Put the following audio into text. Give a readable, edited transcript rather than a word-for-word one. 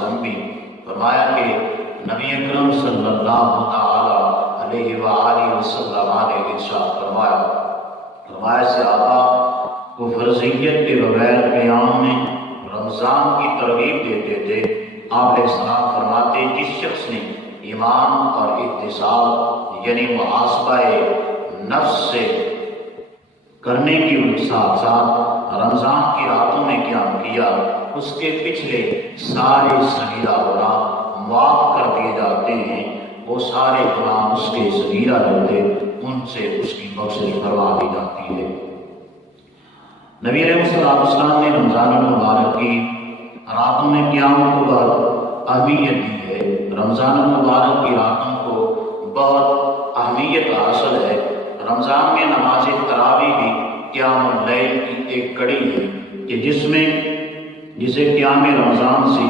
وسلم بھی فرمایا کہ نبی اکرم صلی اللہ تعالی علیہ وآلہ وسلم نے ارشاد فرمایا صحابہ کو فرضیت کے بغیر قیام میں رمضان کی ترغیب دیتے تھے۔ آپ علیہ السلام فرماتے جس شخص نے ایمان اور احتساب یعنی محاسبہ نفس سے کرنے کے ساتھ ساتھ رمضان کی راتوں میں قیام کیا، اس کے پچھلے سارے صغیرہ گناہ معاف کر دیے جاتے ہیں۔ وہ سارے گناہ اس کے صغیرہ جو تھے ان سے اس کی بخشش فرما دی جاتی ہے۔ نبی علیہ السلام نے رمضان المبارک کی راتوں میں قیام کو بہت اہمیت دی ہے۔ رمضان المبارک کی راتوں کو بہت اہمیت حاصل ہے۔ رمضان میں نماز تراویح بھی قیام اللیل کی ایک کڑی ہے کہ جسے قیام رمضان سے